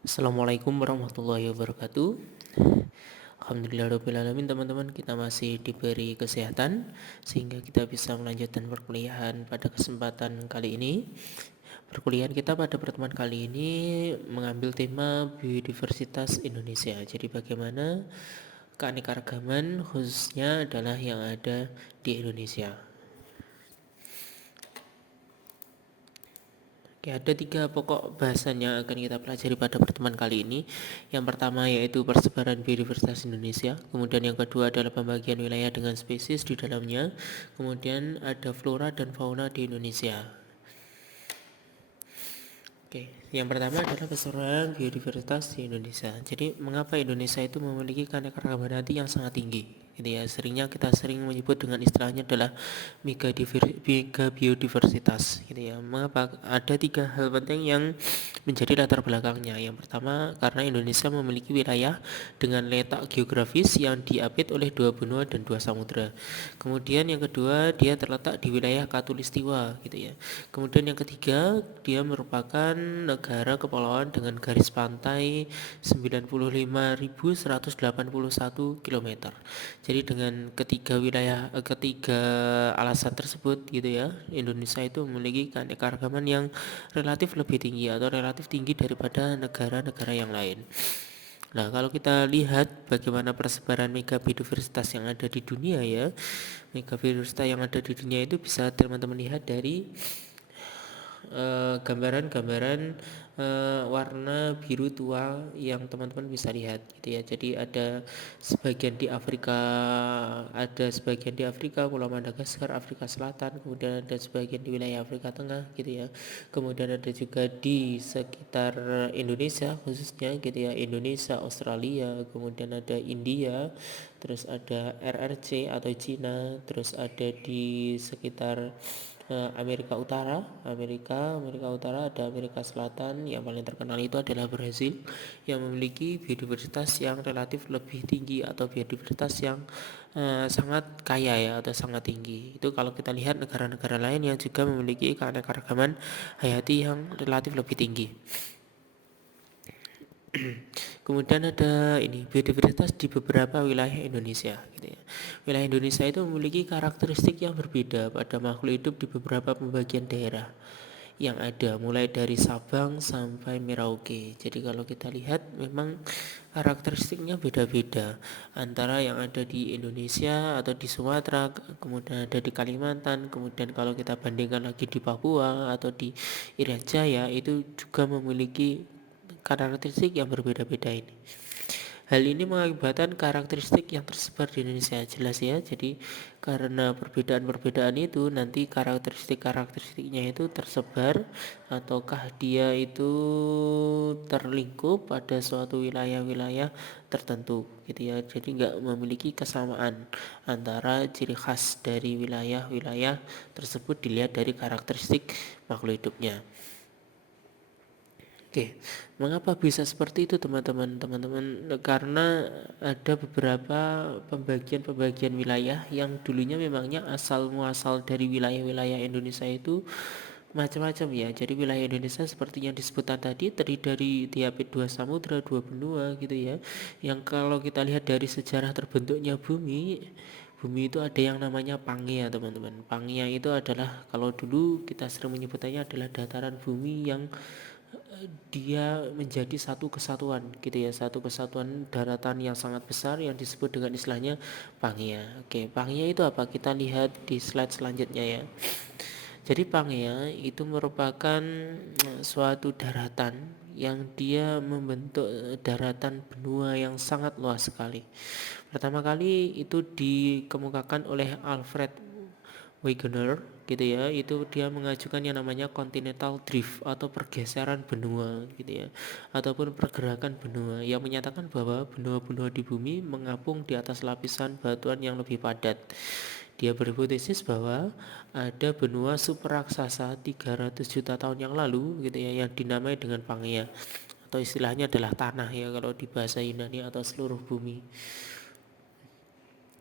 Assalamualaikum warahmatullahi wabarakatuh. Alhamdulillahirrahmanirrahim, teman-teman, kita masih diberi kesehatan sehingga kita bisa melanjutkan perkuliahan pada kesempatan kali ini. Perkuliahan kita pada pertemuan kali ini mengambil tema biodiversitas Indonesia. Jadi bagaimana keanekaragaman khususnya adalah yang ada di Indonesia. Oke, ada tiga pokok bahasan yang akan kita pelajari pada pertemuan kali ini. Yang pertama yaitu persebaran biodiversitas Indonesia. Kemudian yang kedua adalah pembagian wilayah dengan spesies di dalamnya. Kemudian ada flora dan fauna di Indonesia. Oke, yang pertama adalah persebaran biodiversitas di Indonesia. Jadi, mengapa Indonesia itu memiliki keanekaragaman hayati yang sangat tinggi? Gitu ya. Kita sering menyebut dengan istilahnya adalah mega biodiversitas. Gitu ya. Mengapa? Ada tiga hal penting yang menjadi latar belakangnya. Yang pertama, karena Indonesia memiliki wilayah dengan letak geografis yang diapit oleh dua benua dan dua samudra. Kemudian yang kedua, dia terletak di wilayah Katulistiwa, gitu ya. Kemudian yang ketiga, dia merupakan negara kepulauan dengan garis pantai 95.181 km. Jadi dengan ketiga alasan tersebut, gitu ya, Indonesia itu memiliki keanekaragaman yang relatif lebih tinggi atau relatif tinggi daripada negara-negara yang lain. Nah, kalau kita lihat bagaimana persebaran megabiodiversitas yang ada di dunia ya, megabiodiversitas yang ada di dunia itu bisa teman-teman lihat dari gambaran-gambaran warna biru tua yang teman-teman bisa lihat gitu ya. Jadi ada sebagian di Afrika, Pulau Madagaskar, Afrika Selatan, kemudian ada sebagian di wilayah Afrika Tengah gitu ya. Kemudian ada juga di sekitar Indonesia khususnya gitu ya, Indonesia, Australia, kemudian ada India, terus ada RRC atau Cina, terus ada di sekitar Amerika Utara, Amerika Utara, ada Amerika Selatan. Yang paling terkenal itu adalah Brazil yang memiliki biodiversitas yang relatif lebih tinggi atau biodiversitas yang sangat kaya ya atau sangat tinggi. Itu kalau kita lihat negara-negara lain yang juga memiliki keanekaragaman hayati yang relatif lebih tinggi. Kemudian ada ini biodiversitas di beberapa wilayah Indonesia gitu ya. Wilayah Indonesia itu memiliki karakteristik yang berbeda pada makhluk hidup di beberapa pembagian daerah yang ada mulai dari Sabang sampai Merauke. Jadi kalau kita lihat memang karakteristiknya beda-beda antara yang ada di Indonesia atau di Sumatera, kemudian ada di Kalimantan, kemudian kalau kita bandingkan lagi di Papua atau di Irian Jaya itu juga memiliki karakteristik yang berbeda-beda ini. Hal ini mengakibatkan karakteristik yang tersebar di Indonesia jelas ya. Jadi karena perbedaan-perbedaan itu nanti karakteristiknya itu tersebar ataukah dia itu terlingkup pada suatu wilayah-wilayah tertentu gitu ya. Jadi nggak memiliki kesamaan antara ciri khas dari wilayah-wilayah tersebut dilihat dari karakteristik makhluk hidupnya. Oke, mengapa bisa seperti itu teman-teman? Teman-teman, karena ada beberapa pembagian-pembagian wilayah yang dulunya memangnya asal muasal dari wilayah-wilayah Indonesia itu macam-macam ya. Jadi wilayah Indonesia seperti yang disebutkan tadi terdiri dari diapit dua samudra, dua benua gitu ya. Yang kalau kita lihat dari sejarah terbentuknya bumi itu ada yang namanya Pangea teman-teman. Pangea itu adalah kalau dulu kita sering menyebutnya adalah dataran bumi yang dia menjadi satu kesatuan gitu ya, satu kesatuan daratan yang sangat besar yang disebut dengan istilahnya Pangea. Oke, Pangea itu apa? Kita lihat di slide selanjutnya ya. Jadi Pangea itu merupakan suatu daratan yang dia membentuk daratan benua yang sangat luas sekali. Pertama kali itu dikemukakan oleh Alfred Wegener gitu ya, itu dia mengajukan yang namanya continental drift atau pergeseran benua gitu ya, ataupun pergerakan benua yang menyatakan bahwa benua-benua di bumi mengapung di atas lapisan batuan yang lebih padat. Dia berhipotesis bahwa ada benua super raksasa 300 juta tahun yang lalu gitu ya, yang dinamai dengan Pangea atau istilahnya adalah tanah ya kalau di bahasa Yunani atau seluruh bumi.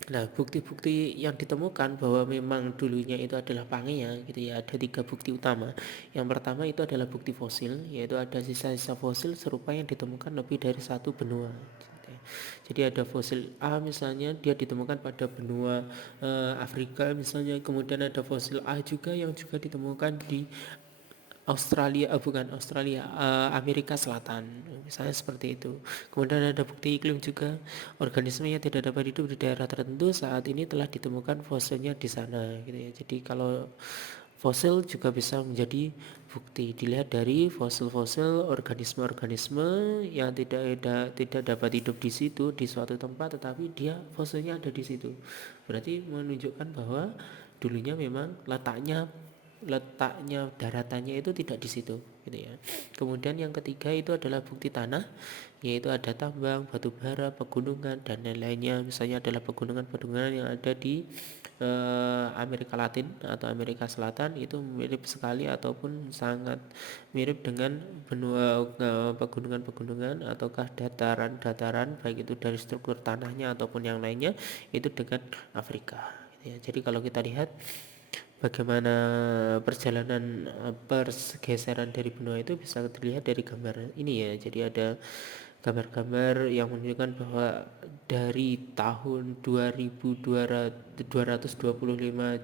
Nah, bukti-bukti yang ditemukan bahwa memang dulunya itu adalah Pangea gitu ya, ada 3 bukti utama. Yang pertama itu adalah bukti fosil, yaitu ada sisa-sisa fosil serupa yang ditemukan lebih dari satu benua. Jadi ada fosil A misalnya, dia ditemukan pada benua Afrika misalnya, kemudian ada fosil A juga yang juga ditemukan di Australia, bukan Australia, Amerika Selatan, misalnya seperti itu. Kemudian ada bukti iklim juga, organisme yang tidak dapat hidup di daerah tertentu saat ini telah ditemukan fosilnya di sana, gitu ya. Jadi kalau fosil juga bisa menjadi bukti, dilihat dari fosil-fosil organisme-organisme yang tidak dapat hidup di situ di suatu tempat, tetapi dia fosilnya ada di situ. Berarti menunjukkan bahwa dulunya memang letaknya daratannya itu tidak di situ gitu ya. Kemudian yang ketiga itu adalah bukti tanah, yaitu ada tambang, batu bara, pegunungan dan lain-lainnya. Misalnya adalah pegunungan-pegunungan yang ada di Amerika Latin atau Amerika Selatan, itu mirip sekali ataupun sangat mirip dengan benua pegunungan-pegunungan ataukah dataran-dataran, baik itu dari struktur tanahnya ataupun yang lainnya, itu dengan Afrika gitu ya. Jadi kalau kita lihat bagaimana perjalanan pergeseran dari benua itu bisa dilihat dari gambar ini ya. Jadi ada gambar-gambar yang menunjukkan bahwa dari tahun 225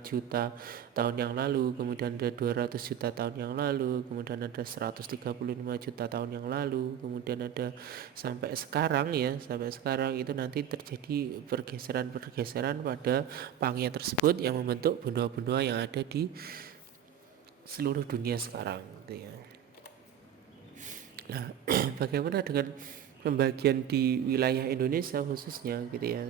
juta tahun yang lalu, kemudian ada 200 juta tahun yang lalu, kemudian ada 135 juta tahun yang lalu, kemudian ada sampai sekarang ya, sampai sekarang itu nanti terjadi pergeseran-pergeseran pada Pangea tersebut yang membentuk benua-benua yang ada di seluruh dunia sekarang gitu ya. Nah, bagaimana dengan pembagian di wilayah Indonesia khususnya gitu ya.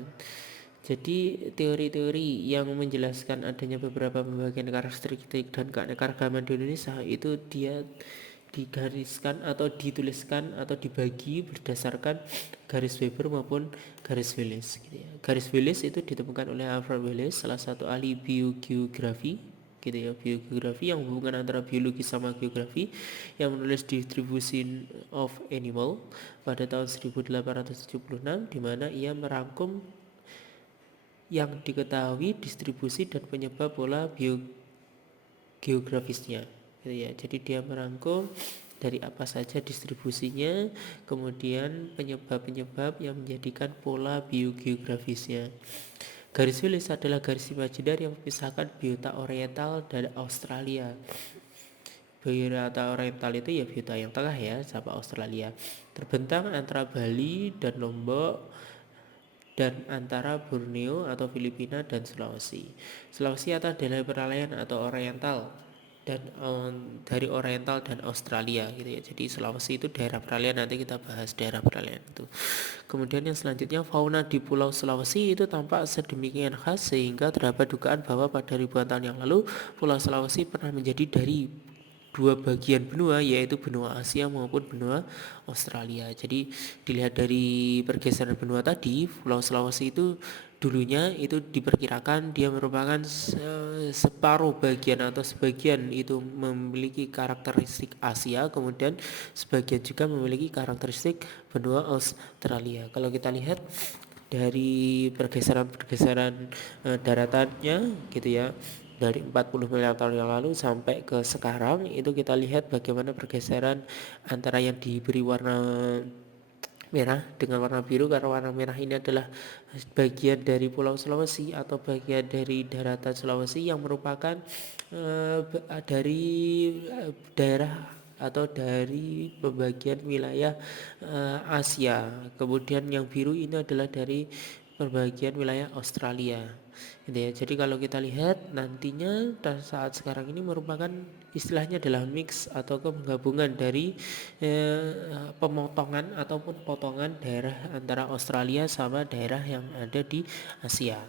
Jadi teori-teori yang menjelaskan adanya beberapa pembagian karakteristik dan keanekaragaman di Indonesia itu dia digariskan atau dituliskan atau dibagi berdasarkan garis Weber maupun garis Wallace gitu ya. Garis Wallace itu ditemukan oleh Alfred Wallace, salah satu ahli biogeografi gitu ya, biogeografi yang menghubungkan antara biologi sama geografi, yang menulis Distribution of Animal pada tahun 1876, di mana ia merangkum yang diketahui distribusi dan penyebab pola biogeografisnya gitu ya. Jadi dia merangkum dari apa saja distribusinya, kemudian penyebab-penyebab yang menjadikan pola biogeografisnya. Garis Wallace adalah garis imajiner yang memisahkan biota oriental dari Australia. Biota oriental itu ya biota yang tengah ya, sama Australia. Terbentang antara Bali dan Lombok dan antara Borneo atau Filipina dan Sulawesi. Sulawesi adalah peralihan atau oriental dan dari oriental dan Australia gitu ya. Jadi Sulawesi itu daerah peralihan, nanti kita bahas daerah peralihan itu. Kemudian yang selanjutnya, fauna di Pulau Sulawesi itu tampak sedemikian khas sehingga terdapat dugaan bahwa pada ribuan tahun yang lalu Pulau Sulawesi pernah menjadi dari dua bagian benua, yaitu benua Asia maupun benua Australia. Jadi dilihat dari pergeseran benua tadi, Pulau Sulawesi itu dulunya itu diperkirakan dia merupakan separuh bagian atau sebagian itu memiliki karakteristik Asia, kemudian sebagian juga memiliki karakteristik benua Australia. Kalau kita lihat dari pergeseran-pergeseran daratannya gitu ya, dari 40 miliar tahun yang lalu sampai ke sekarang, itu kita lihat bagaimana pergeseran antara yang diberi warna merah dengan warna biru, karena warna merah ini adalah bagian dari Pulau Sulawesi atau bagian dari daratan Sulawesi yang merupakan dari daerah atau dari pembagian wilayah Asia. Kemudian yang biru ini adalah dari pembagian wilayah Australia gitu ya. Jadi kalau kita lihat nantinya saat sekarang ini merupakan istilahnya adalah mix atau penggabungan dari pemotongan ataupun potongan daerah antara Australia sama daerah yang ada di Asia.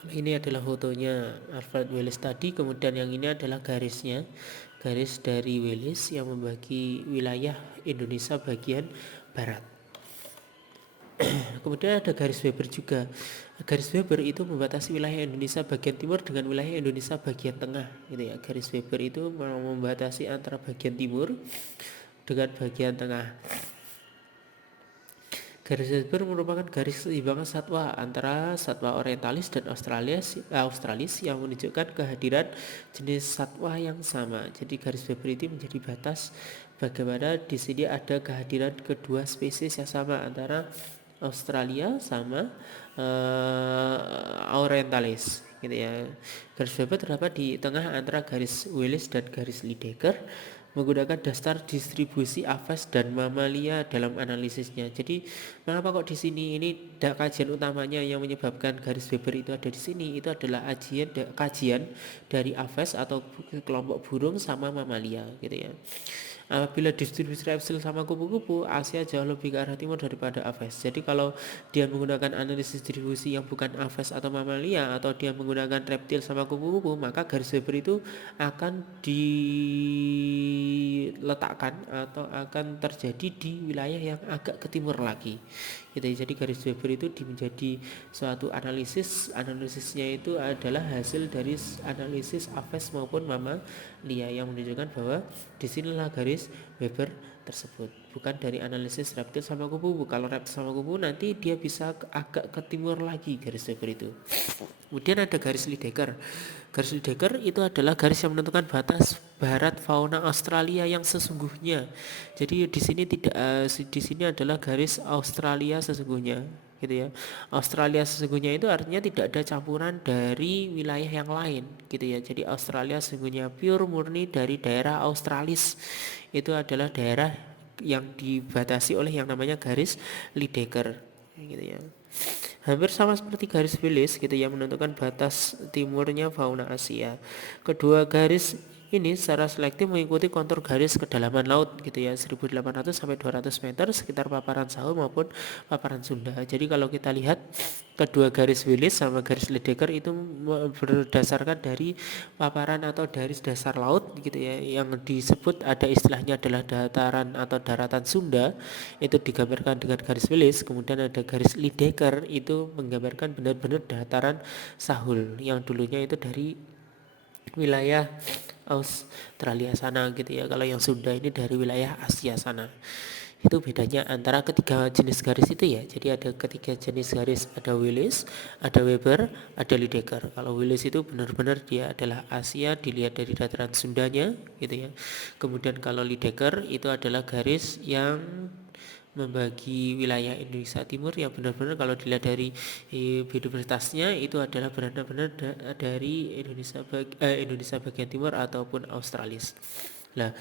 Kalau ini adalah fotonya Alfred Wallace tadi, kemudian yang ini adalah garisnya, garis dari Wallace yang membagi wilayah Indonesia bagian barat. Kemudian ada garis Weber juga. Garis Weber itu membatasi wilayah Indonesia bagian timur dengan wilayah Indonesia bagian tengah gitu ya. Garis Weber itu membatasi antara bagian timur dengan bagian tengah. Garis Weber merupakan garis keseimbangan satwa antara satwa orientalis dan australis yang menunjukkan kehadiran jenis satwa yang sama. Jadi garis Weber itu menjadi batas bagaimana di sini ada kehadiran kedua spesies yang sama antara Australia sama orientalis gitu ya. Garis Weber terdapat di tengah antara garis Willis dan garis Lydekker menggunakan dasar distribusi aves dan mamalia dalam analisisnya. Jadi, mengapa kok di sini ini kajian utamanya yang menyebabkan garis Weber itu ada di sini itu adalah kajian dari aves atau kelompok burung sama mamalia gitu ya. Apabila distribusi reptil sama kupu-kupu, Asia jauh lebih ke arah timur daripada Aves. Jadi kalau dia menggunakan analisis distribusi yang bukan Aves atau mamalia, atau dia menggunakan reptil sama kupu-kupu, maka garis Weber itu akan diletakkan atau akan terjadi di wilayah yang agak ke timur lagi. Gitu. Jadi garis Weber itu menjadi suatu analisisnya itu adalah hasil dari analisis Aves maupun mamalia yang menunjukkan bahwa disinilah garis Weber tersebut, bukan dari analisis reptil sama kupu-kupu. Kalau reptil sama kupu nanti dia bisa agak ke timur lagi garis Weber itu. Kemudian ada garis Lydekker. Garis Lydekker itu adalah garis yang menentukan batas barat fauna Australia yang sesungguhnya. Jadi di sini di sini adalah garis Australia sesungguhnya gitu ya. Australia sesungguhnya itu artinya tidak ada campuran dari wilayah yang lain gitu ya. Jadi Australia sesungguhnya pure murni dari daerah Australis. Itu adalah daerah yang dibatasi oleh yang namanya garis Lydekker gitu ya. Hampir sama seperti garis Willis gitu yang menentukan batas timurnya fauna Asia. Kedua garis ini secara selektif mengikuti kontur garis kedalaman laut gitu ya 1800 sampai 200 meter sekitar paparan Sahul maupun paparan Sunda. Jadi kalau kita lihat kedua garis Willis sama garis Lydekker itu berdasarkan dari paparan atau garis dasar laut gitu ya, yang disebut ada istilahnya adalah dataran atau daratan Sunda, itu digambarkan dengan garis Willis. Kemudian ada garis Lydekker itu menggambarkan benar-benar dataran Sahul yang dulunya itu dari wilayah Australia sana gitu ya. Kalau yang Sunda ini dari wilayah Asia sana. Itu bedanya antara ketiga jenis garis itu ya. Jadi ada ketiga jenis garis, ada Willis, ada Weber, ada Lydekker. Kalau Willis itu benar-benar dia adalah Asia dilihat dari dataran Sundanya gitu ya. Kemudian kalau Lydekker itu adalah garis yang membagi wilayah Indonesia Timur yang benar-benar kalau dilihat dari biodiversitasnya itu adalah benar-benar dari Indonesia bagian timur ataupun Australis. Nah,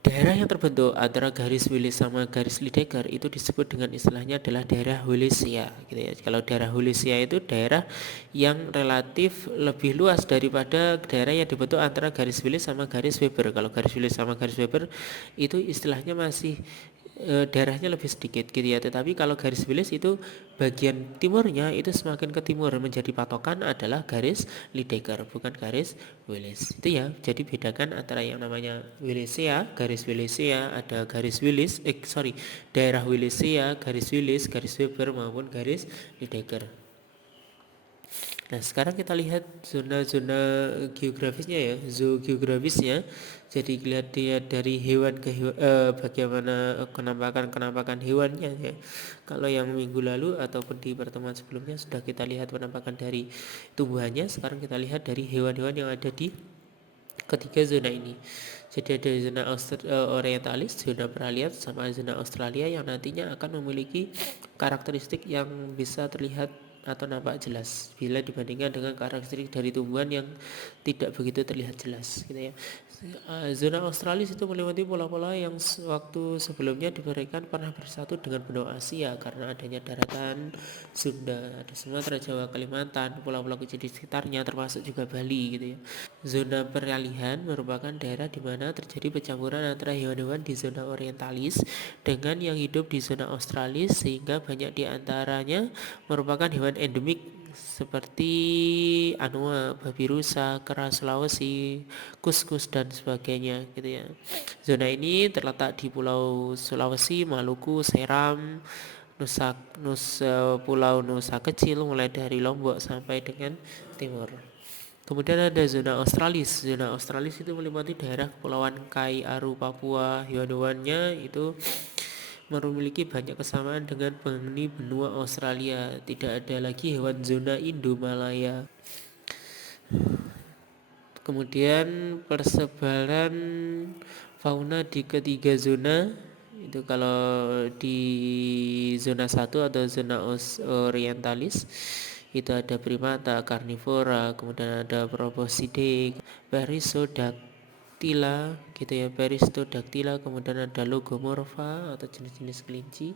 daerah yang terbentuk antara garis Willis sama garis Lydekker itu disebut dengan istilahnya adalah daerah Willisia gitu ya. Kalau daerah Willisia itu daerah yang relatif lebih luas daripada daerah yang dibentuk antara garis Willis sama garis Weber. Kalau garis Willis sama garis Weber itu istilahnya masih daerahnya lebih sedikit gitu ya. Tetapi kalau garis Willis itu bagian timurnya itu semakin ke timur, menjadi patokan adalah garis Lydekker bukan garis Willis. Itu ya. Jadi bedakan antara yang namanya Willisia, garis Willisia, ada garis Willis, daerah Willisia, garis Willis, garis Weber maupun garis Lydekker. Nah, sekarang kita lihat zona-zona geografisnya ya, zoogeografisnya. Jadi lihat dia dari hewan ke hewan, bagaimana penampakan hewannya ya. Kalau yang minggu lalu ataupun di pertemuan sebelumnya sudah kita lihat penampakan dari tumbuhannya, sekarang kita lihat dari hewan-hewan yang ada di ketiga zona ini. Jadi ada zona orientalis, zona peralihan, sama zona Australia yang nantinya akan memiliki karakteristik yang bisa terlihat atau nampak jelas bila dibandingkan dengan karakteristik dari tumbuhan yang tidak begitu terlihat jelas gitu ya. Zona Australis itu melewati pola-pola yang waktu sebelumnya diberikan pernah bersatu dengan benua Asia karena adanya daratan Sunda, ada Sumatera, Jawa, Kalimantan, pulau-pulau kecil di sekitarnya termasuk juga Bali gitu ya. Zona peralihan merupakan daerah di mana terjadi pencampuran antara hewan-hewan di zona orientalis dengan yang hidup di zona Australis sehingga banyak di antaranya merupakan hewan endemik seperti anoa, babi rusa, kera Sulawesi, kuskus dan sebagainya gitu ya. Zona ini terletak di Pulau Sulawesi, Maluku, Seram, Pulau Nusa Kecil mulai dari Lombok sampai dengan timur. Kemudian ada zona Australis. Zona Australis itu meliputi daerah Kepulauan Kai Aru, Papua. Hewan-hewannya itu memiliki banyak kesamaan dengan penghuni benua Australia. Tidak ada lagi hewan zona Indomalaya. Kemudian persebaran fauna di ketiga zona itu, kalau di zona 1 atau zona orientalis itu ada primata, karnivora, kemudian ada proboscidea, Perissodactyla gitu ya, Perissodactyla, kemudian ada Logomorpha atau jenis-jenis kelinci,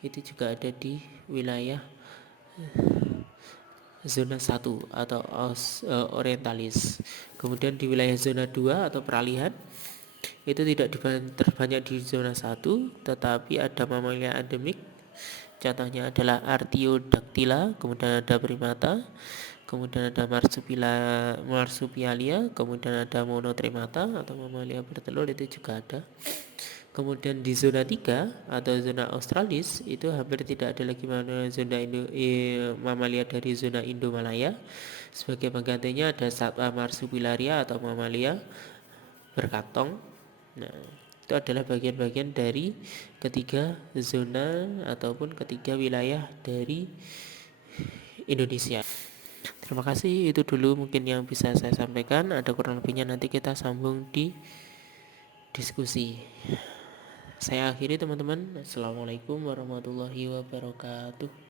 itu juga ada di wilayah zona 1 atau orientalis. Kemudian di wilayah zona 2 atau peralihan itu tidak terbanyak di zona 1, tetapi ada mamalia endemik. Contohnya adalah Artiodactyla, kemudian ada primata, kemudian ada marsupialia, kemudian ada monotremata atau mamalia bertelur, itu juga ada. Kemudian di zona 3 atau zona australis itu hampir tidak ada lagi mamalia dari zona Indomalaya. Sebagai penggantinya ada satwa marsupialia atau mamalia berkantong. Nah, itu adalah bagian-bagian dari ketiga zona ataupun ketiga wilayah dari Indonesia. Terima kasih, itu dulu mungkin yang bisa saya sampaikan. Ada kurang lebihnya nanti kita sambung di diskusi. Saya akhiri teman-teman. Assalamualaikum warahmatullahi wabarakatuh.